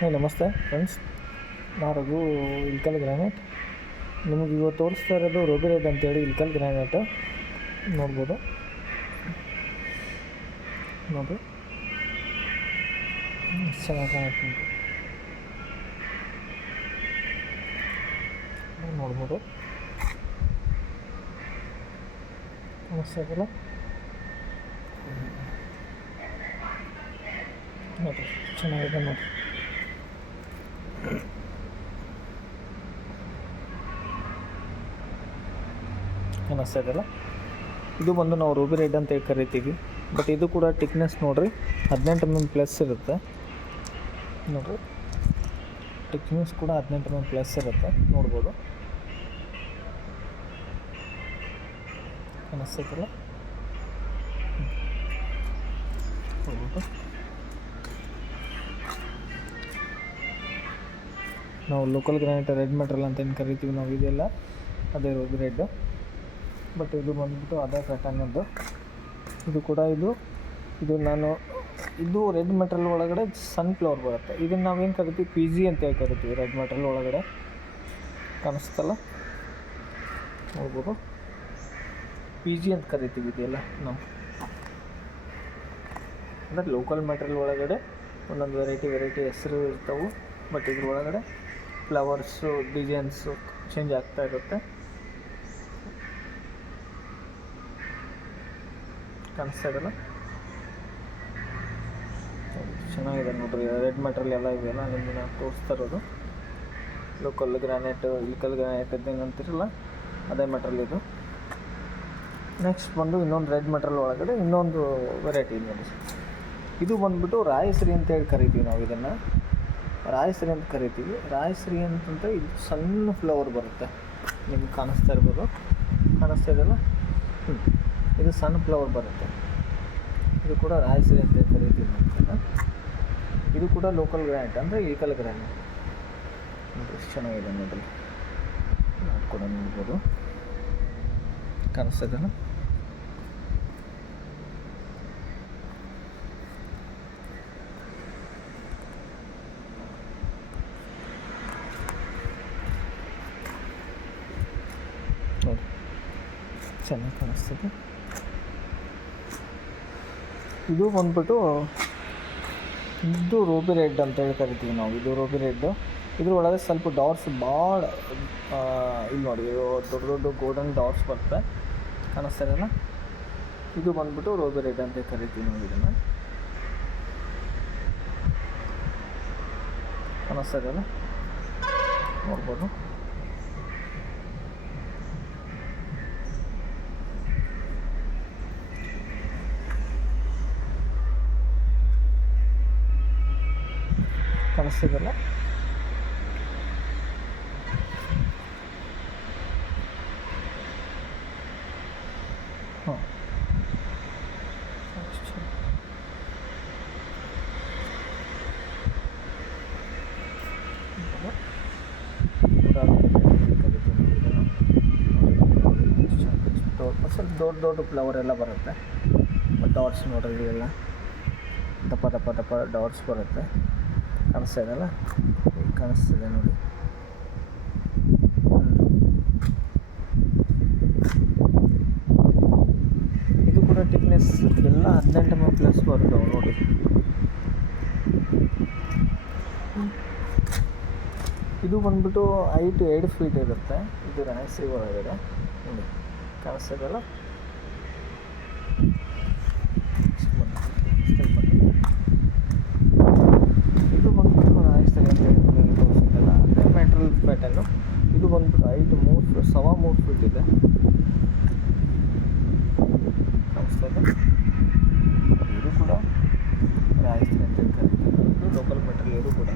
Hi ನಮಸ್ತೆ friends, ನಾ Raghu Ilkal granite. ನಿಮಗೆ ಇವತ್ತು ತೋರಿಸ್ತಾ ಇರೋದು ರೂಬಿ ರೆಡ್ ಅಂತೇಳಿ ಇಲ್ಕಲ್ ಗ್ರಾನೈಟು. ನೋಡ್ಬೋದು ನೋಡಿ, ಚೆನ್ನಾಗಿ ಕಾಣುತ್ತೆ ನೋಡ್ಬೋದು. ಸಮಸ್ಯೆ ಆಗಲ್ಲ ನೋಡಿರಿ, ಚೆನ್ನಾಗಿದೆ ನೋಡಿ. ಅನ್ನಿಸ್ತಾ ಇದೆಯಲ್ಲ, ಇದು ಬಂದು ನಾವು ರೂಬಿ ರೆಡ್ ಅಂತ ಕರಿತೀವಿ. ಬಟ್ ಇದು ಕೂಡ ಟಿಕ್ನೆಸ್ ನೋಡಿರಿ 18 mm ಪ್ಲಸ್ ಇರುತ್ತೆ ನೋಡಿರಿ. ಟಿಕ್ನೆಸ್ ಕೂಡ 18 mm ಪ್ಲಸ್ ಇರುತ್ತೆ, ನೋಡ್ಬೋದು. ಅನ್ನಿಸ್ತೈತಲ್ಲ, ನೋಡ್ಬೋದು. ನಾವು ಲೋಕಲ್ ಗ್ರಾನೈಟ್ ರೆಡ್ ಮೆಟೀರಿಯಲ್ ಅಂತ ಏನು ಕರಿತೀವಿ ನಾವು, ಇದೆಲ್ಲ ಅದೇ ರೂಬಿ ರೆಡ್. ಬಟ್ ಇದು ಬಂದ್ಬಿಟ್ಟು ಅದೇ ಪ್ಯಾಟರ್ನದ್ದು. ಇದು ಕೂಡ ಇದು ನಾನು ಇದು ರೆಡ್ ಮೆಟೀರಿಯಲ್ ಒಳಗಡೆ ಸನ್ಫ್ಲವರ್ ಬರುತ್ತೆ. ಇದನ್ನು ನಾವೇನು ಕರಿತೀವಿ, ಪಿ ಜಿ ಅಂತೇಳಿ ಕರಿತೀವಿ. ರೆಡ್ ಮೆಟೀರಿಯಲ್ ಒಳಗಡೆ ಕಾಣಿಸ್ತಲ್ಲ, ನೋಡ್ಬೋದು. ಪಿ ಜಿ ಅಂತ ಕರಿತೀವಿ ಇದೆಲ್ಲ ನಾವು. ಅಂದರೆ ಲೋಕಲ್ ಮೆಟೀರಿಯಲ್ ಒಳಗಡೆ ಒಂದೊಂದು ವೆರೈಟಿ ಹೆಸರು ಇರ್ತವೆ. ಬಟ್ ಇದ್ರ ಒಳಗಡೆ ಫ್ಲವರ್ಸು ಡಿಸೈನ್ಸು ಚೇಂಜ್ ಆಗ್ತಾ ಇರುತ್ತೆ. ಕಾಣಿಸ್ತಾ ಇದೆಲ್ಲ, ಚೆನ್ನಾಗಿದೆ ನೋಡ್ರಿ. ರೆಡ್ ಮೆಟೀರಿಯಲ್ ಎಲ್ಲ ಇದೆಯಲ್ಲ, ನಿಮಗೆ ನಾನು ತೋರಿಸ್ತಾ ಇರೋದು ಲೋಕಲ್ ಗ್ರಾನೈಟು, ಇಲ್ಕಲ್ ಗ್ರಾನೈಟ್ ಅಂತಿರಲ್ಲ, ಅದೇ ಮೆಟೀರಿಯಲ್ ಇದು. ನೆಕ್ಸ್ಟ್ ಬಂದು ಇನ್ನೊಂದು ರೆಡ್ ಮೆಟೀರಿಯಲ್ ಒಳಗಡೆ ಇನ್ನೊಂದು ವೆರೈಟಿ ನೋಡಿ. ಇದು ಬಂದುಬಿಟ್ಟು ರಾಯಶ್ರೀ ಅಂತೇಳಿ ಕರಿತೀವಿ ನಾವು. ಇದನ್ನು ರಾಯಶ್ರೀ ಅಂತ ಕರಿತೀವಿ. ರಾಯಶ್ರೀ ಅಂತಂದರೆ ಇದು ಸಣ್ಣ ಫ್ಲವರ್ ಬರುತ್ತೆ, ನಿಮ್ಗೆ ಕಾಣಿಸ್ತಾ ಇರ್ಬೋದು. ಕಾಣಿಸ್ತಾ ಇದೆಯಲ್ಲ, ಇದು ಸಣ್ಣ ಫ್ಲವರ್ ಬರುತ್ತೆ. ಇದು ಕೂಡ ರಾಯಶ್ರೀ ಅಂತ ಕರಿತೀವಿ ನಾವು. ಇದು ಕೂಡ ಲೋಕಲ್ ಗ್ರಾನೈಟ್ ಅಂದರೆ ಇಲ್ಕಲ್ ಗ್ರಾನೈಟ್. ಎಷ್ಟು ಚೆನ್ನಾಗಿದೆ ನೋಡ್ರಿ, ಅದು ಕೂಡ ನೋಡ್ಬೋದು. ಕಾಣಿಸ್ತಾ ಇದೆಯಲ್ಲ, ನೋಡಿ ಚೆನ್ನಾಗಿ ಕಾಣಿಸ್ತದೆ. ಇದು ಬಂದ್ಬಿಟ್ಟು ಇದು ರೂಬಿ ರೆಡ್ ಅಂತೇಳಿ ಕರಿತೀವಿ ನಾವು. ಇದು ರೂಬಿ ರೆಡ್ಡು. ಇದ್ರೊಳಗೆ ಸ್ವಲ್ಪ ಡಾಟ್ಸ್ ಭಾಳ ಇಲ್ಲಿ ನೋಡಿ, ದೊಡ್ಡ ದೊಡ್ಡ ಗೋಲ್ಡನ್ ಡಾಟ್ಸ್ ಬರುತ್ತೆ, ಕಾಣಿಸ್ತಾ ಇದೆಯಲ್ಲ. ಇದು ಬಂದ್ಬಿಟ್ಟು ರೂಬಿ ರೆಡ್ ಅಂತ ಕರಿತೀವಿ ನಾವು ಇದನ್ನು. ಕಾಣಿಸ್ತಾ ಇದೆಯಲ್ಲ, ನೋಡ್ಬೋದು. ಕಾಣಿಸ್ತಿದೆಯಲ್ಲ, ಹಾಂ ಸ್ವಲ್ಪ ದೊಡ್ಡ ಫ್ಲವರ್ ಎಲ್ಲ ಬರುತ್ತೆ. ಡಾಟ್ಸ್ ನೋಡ್ರಿ, ಇದೆಲ್ಲ ದಪ್ಪ ಡಾಟ್ಸ್ ಬರುತ್ತೆ. ಕಾಣಿಸ್ತಾ ಇದೆಯಲ್ಲ, ಕಾಣಿಸ್ತಿದೆ ನೋಡಿ. ಇದು ಕೂಡ ಟಿಕ್ನೆಸ್ ಎಲ್ಲ 18 mm ಪ್ಲಸ್ ಬರ್ತವೆ ನೋಡಿ. ಇದು ಬಂದ್ಬಿಟ್ಟು 2 ಫೀಟ್ ಇರುತ್ತೆ. ಇದು ರಾಯಶ್ರೀ ಒಳಗಡೆ ನೋಡಿ, ಕಾಣಿಸ್ತಾ ಇದೆಯಲ್ಲ. ಇದು ಬಂದ್ಬಿಟ್ಟು ರಾಯಶ್ರೀ ಅಂತ ತೋರಿಸಿದ್ದಲ್ಲ, ಅದೇ ಮೆಟೀರಿಯಲ್ ಪ್ಯಾಟರ್ನು. ಇದು ಬಂದ್ಬಿಟ್ಟು 3 ಫೀಟ್ ಇದೆ. ಕಾಣಿಸ್ತಾ ಇದೆ. ಇದು ಕೂಡ ರಾಯಶ್ರೀ ಅಂತ ಕರಿತೀವಿ. ಇದು ಲೋಕಲ್ ಮೆಟೀರಿಯಲ್. ಇದು ಕೂಡ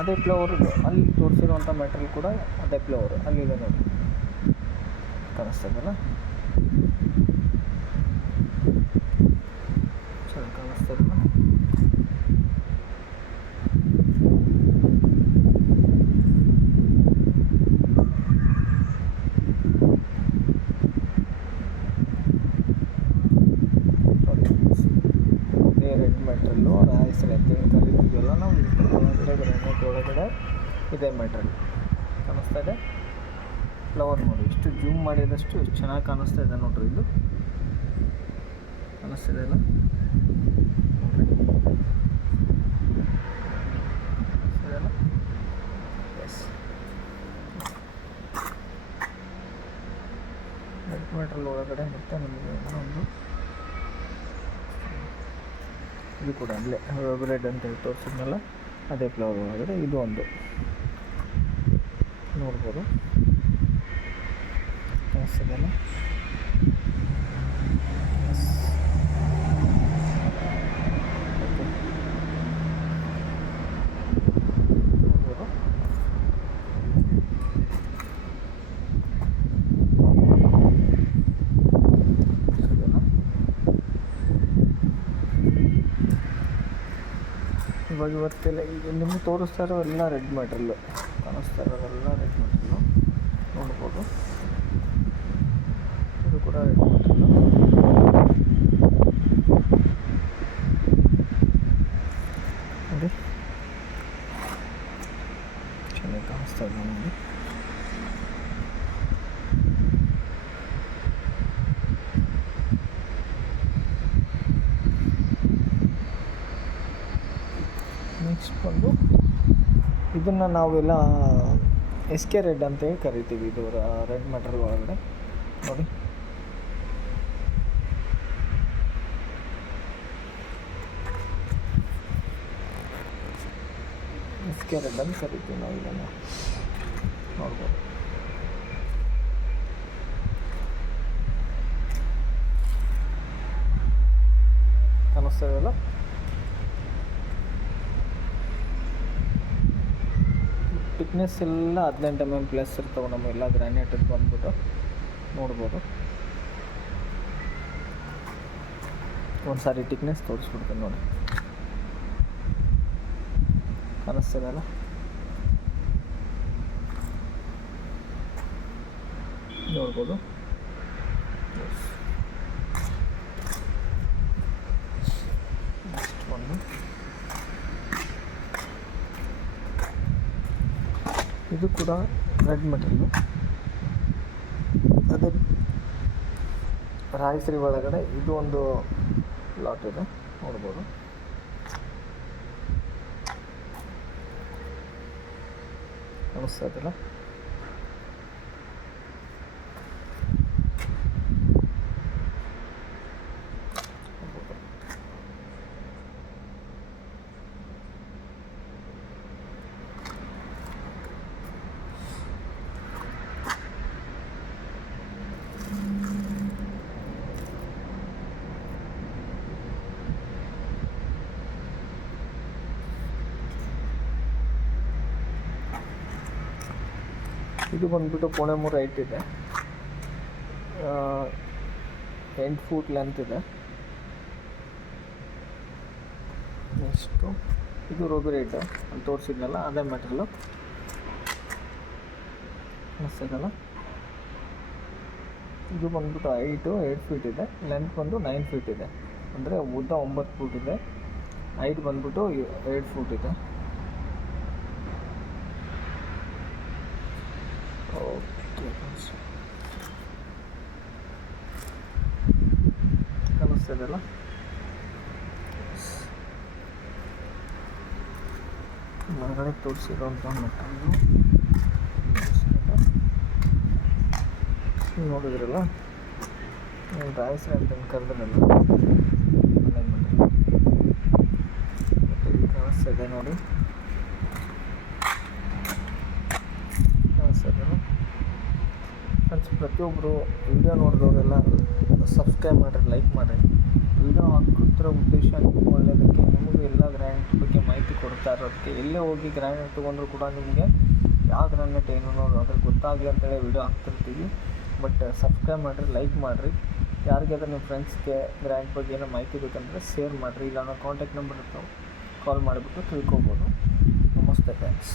ಅದೇ ಫ್ಲವರ್ ಅಲ್ಲಿ ತೋರಿಸಿರುವಂಥ ಮೆಟೀರಿಯಲ್ ಕೂಡ ಅದೇ ಫ್ಲವರ್ ಅಲ್ಲಿದೆ ನೋಡಿ, ಕಾಣಿಸ್ತಾ ಇದೆಯಲ್ಲ. ಚೆನ್ನಾಗಿ ಕಾಣಿಸ್ತಾ ಇದೆಯಲ್ಲ. ಇದೇ ಮೆಟೀರಿಯಲ್ ಕಾಣಿಸ್ತಾ ಇದೆ. ಫ್ಲವರ್ ನೋಡಿ, ಎಷ್ಟು ಜೂಮ್ ಮಾಡಿದಷ್ಟು ಎಷ್ಟು ಚೆನ್ನಾಗಿ ಕಾಣಿಸ್ತಾ ಇದೆ ನೋಡ್ರಿ. ಇದು ಕಾಣಿಸ್ತಿದೆ ಅಲ್ಲ, ಎಸ್ ರೆಡ್ ಮೆಟೀರಿಯಲ್ ಒಳಗಡೆ ಮತ್ತೆ ನಮಗೆ ಇನ್ನೊಂದು ಇದು ಕೂಡ ಅಲ್ಲೇ ರೆಡ್ ಅಂತ ಹೇಳಿ ತೋರಿಸಿದ್ನಲ್ಲ, ಅದೇ ಫ್ಲವರ್ ಒಳಗಡೆ ಇದು ಒಂದು ನೋಡ್ಬೋದು. ಕಾಣಿಸ್ತಿದೆಯಲ್ಲ, ಎಸ್ ನೋಡ್ಬೋದು. ಇವಾಗ ಇವತ್ತೆಲ್ಲ ಈಗ ನಿಮಗೆ ತೋರಿಸ್ತಾ ಇರೋ ಎಲ್ಲ ರೆಡ್ ಮೆಟೀರಿಯಲ್ಲು, ಕಾಣಿಸ್ತಾ ಇರೋದೆಲ್ಲ ರೆಡ್ ಮೆಟೀರಿಯಲ್ಲು ನೋಡ್ಬೋದು. ಇದು ಕೂಡ ರೆಡ್ ಮೆಟೀರಿಯಲ್ಲು ನೋಡಿ, ಚೆನ್ನಾಗಿ ಕಾಣಿಸ್ತಾ ಇದೆ ನೋಡಿ. ನೆಕ್ಸ್ಟ್ ಬಂದು ಇದನ್ನು ನಾವೆಲ್ಲ SK ರೆಡ್ ಅಂತೇಳಿ ಕರಿತೀವಿ. ಇದು ರೆಡ್ ಮೆಟೀರಿಯಲ್ ಒಳಗಡೆ ನೋಡಿ, SK ರೆಡ್ ಅಂತ ಕರಿತೀವಿ ನಾವು ಇದನ್ನು, ನೋಡ್ಬೋದು. ಕಾಣಿಸ್ತಾಯಿದೆಯಲ್ಲ, ಥಿಕ್ನೆಸ್ ಎಲ್ಲ 18 mm ಪ್ಲಸ್ ಇರ್ತವೆ ನಮಗೆಲ್ಲ ಗ್ರಾನೈಟದ್ದು ಬಂದ್ಬಿಟ್ಟು ನೋಡ್ಬೋದು. ಒಂದು ಸಾರಿ ಥಿಕ್ನೆಸ್ ತೋರಿಸ್ಬಿಡ್ತೀನಿ ನೋಡಿ, ಕಾಣಿಸ್ತಿದೆಯಲ್ಲ, ನೋಡ್ಬೋದು. ನೆಕ್ಸ್ಟ್ ಒಂದು ಇದು ಕೂಡ ರೆಡ್ ಮೆಟೀರಿಯಲ್ಲು, ಅದೇ ರಾಯಶ್ರೀ ಒಳಗಡೆ ಇದು ಒಂದು ಲಾಟ್ ಇದೆ ನೋಡ್ಬೋದು. ಕಾಣಿಸ್ತಾ ಇದೆಯಲ್ಲ, ಇದು ಬಂದ್ಬಿಟ್ಟು 3.5 ಹೈಟ್ ಇದೆ, 8 ಫೂಟ್ ಲೆಂತ್ ಇದೆ. ನೆಕ್ಸ್ಟು ಇದು ರೂಬಿ ರೆಡ್ ಅಂತ ತೋರಿಸಿದ್ನಲ್ಲ, ಅದೇ ಮೆಟೀರಿಯಲ್ಲು ಅನಿಸ್ತದಲ್ಲ. ಇದು ಬಂದ್ಬಿಟ್ಟು ಹೈಟು 8 ಫೀಟ್ ಇದೆ, ಲೆಂತ್ ಬಂದು 9 ಫೀಟ್ ಇದೆ, ಅಂದರೆ ಉದ್ದ 9 ಫೂಟ್ ಇದೆ, ಹೈಟ್ ಬಂದ್ಬಿಟ್ಟು 8 ಫೂಟ್ ಇದೆ. ಓಕೆ, ಕಾಣಿಸ್ತಿದೆಯಲ್ಲ, ಹೊರಗಡೆ ತೋರಿಸಿರೋಂಥ ಮೆಟೀರಿಯಲ್ಲು ನೋಡಿದ್ರಲ್ಲ, ನೀವು ರಾಯಶ್ರೀ ಅಂತ ಕರೆದ್ರಲ್ಲ, ಕಾಣಿಸ್ತಾ ಇದೆ ನೋಡಿ, ಫ್ರೆಂಡ್ಸ್. ಪ್ರತಿಯೊಬ್ಬರು ವಿಡಿಯೋ ನೋಡಿದವರೆಲ್ಲ ಸಬ್ಸ್ಕ್ರೈಬ್ ಮಾಡಿರಿ, ಲೈಕ್ ಮಾಡಿರಿ. ವಿಡಿಯೋ ಹಾಕೋದ್ರ ಉದ್ದೇಶ ನಿಮ್ಗೆ ಒಳ್ಳೆಯದಕ್ಕೆ, ನಿಮಗೂ ಎಲ್ಲ ಗ್ರಾನೈಟ್ ಬಗ್ಗೆ ಮಾಹಿತಿ ಕೊಡ್ತಾ ಇರೋದಕ್ಕೆ. ಎಲ್ಲೇ ಹೋಗಿ ಗ್ರಾನೈಟ್ ತೊಗೊಂಡ್ರು ಕೂಡ ನಿಮಗೆ ಯಾವ ಗ್ರಾನೈಟ್ ಏನು ಅನ್ನೋದು ಅದ್ರ ಗೊತ್ತಾಗಲಿ ಅಂತೇಳಿ ವಿಡಿಯೋ ಹಾಕ್ತಿರ್ತೀವಿ. ಬಟ್ ಸಬ್ಸ್ಕ್ರೈಬ್ ಮಾಡಿರಿ, ಲೈಕ್ ಮಾಡಿರಿ. ಯಾರಿಗಾದ್ರೂ ನಿಮ್ಮ ಫ್ರೆಂಡ್ಸ್ಗೆ ಗ್ರಾನೈಟ್ ಬಗ್ಗೆ ಏನೋ ಮಾಹಿತಿ ಬೇಕಂದರೆ ಶೇರ್ ಮಾಡಿರಿ, ಇಲ್ಲ ಅನ್ನೋ ಕಾಂಟ್ಯಾಕ್ಟ್ ನಂಬರ್ ಇರ್ತಾವೆ, ಕಾಲ್ ಮಾಡಿಬಿಟ್ಟು ತಿಳ್ಕೊಬೋದು. ನಮಸ್ತೆ ಫ್ರೆಂಡ್ಸ್.